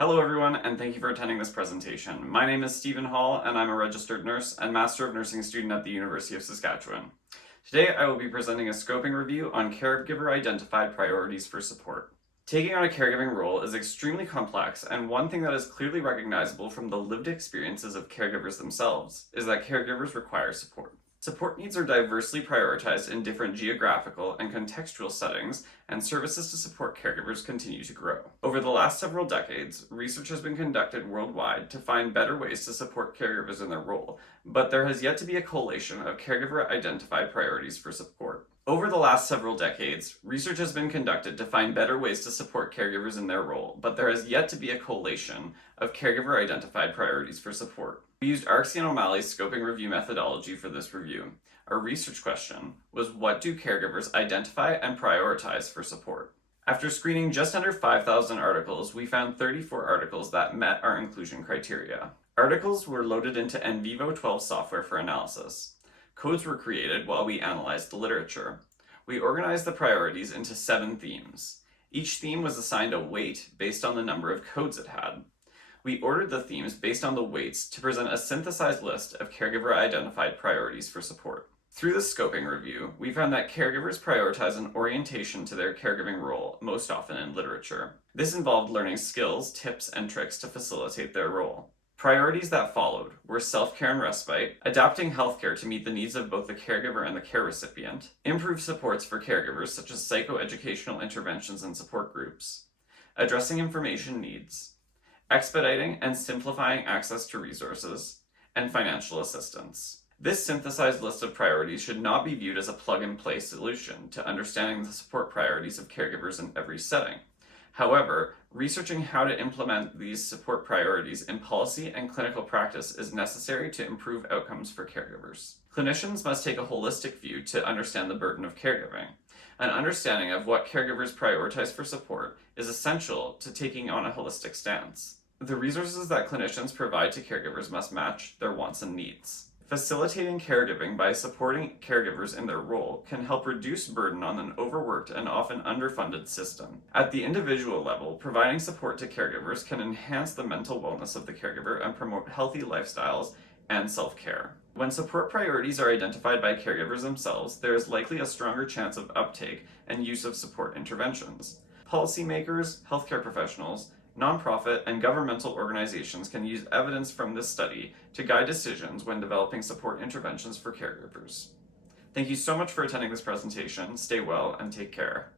Hello everyone, and thank you for attending this presentation. My name is Stephen Hall, and I'm a registered nurse and Master of Nursing student at the University of Saskatchewan. Today I will be presenting a scoping review on caregiver-identified priorities for support. Taking on a caregiving role is extremely complex, and one thing that is clearly recognizable from the lived experiences of caregivers themselves is that caregivers require support. Support needs are diversely prioritized in different geographical and contextual settings, and services to support caregivers continue to grow. Over the last several decades, research has been conducted worldwide to find better ways to support caregivers in their role, but there has yet to be a collation of caregiver-identified priorities for support. Over the last several decades, research has been conducted to find better ways to support caregivers in their role, but there has yet to be a collation of caregiver-identified priorities for support. We used Arksy and O'Malley's scoping review methodology for this review. Our research question was, what do caregivers identify and prioritize for support? After screening just under 5,000 articles, we found 34 articles that met our inclusion criteria. Articles were loaded into NVivo 12 software for analysis. Codes were created while we analyzed the literature. We organized the priorities into 7 themes. Each theme was assigned a weight based on the number of codes it had. We ordered the themes based on the weights to present a synthesized list of caregiver-identified priorities for support. Through the scoping review, we found that caregivers prioritize an orientation to their caregiving role, most often in literature. This involved learning skills, tips, and tricks to facilitate their role. Priorities that followed were self-care and respite, adapting healthcare to meet the needs of both the caregiver and the care recipient, improved supports for caregivers such as psychoeducational interventions and support groups, addressing information needs, expediting and simplifying access to resources, and financial assistance. This synthesized list of priorities should not be viewed as a plug-and-play solution to understanding the support priorities of caregivers in every setting. However, researching how to implement these support priorities in policy and clinical practice is necessary to improve outcomes for caregivers. Clinicians must take a holistic view to understand the burden of caregiving. An understanding of what caregivers prioritize for support is essential to taking on a holistic stance. The resources that clinicians provide to caregivers must match their wants and needs. Facilitating caregiving by supporting caregivers in their role can help reduce burden on an overworked and often underfunded system. At the individual level, providing support to caregivers can enhance the mental wellness of the caregiver and promote healthy lifestyles and self-care. When support priorities are identified by caregivers themselves, there is likely a stronger chance of uptake and use of support interventions. Policymakers, healthcare professionals, nonprofit, and governmental organizations can use evidence from this study to guide decisions when developing support interventions for caregivers. Thank you so much for attending this presentation. Stay well and take care.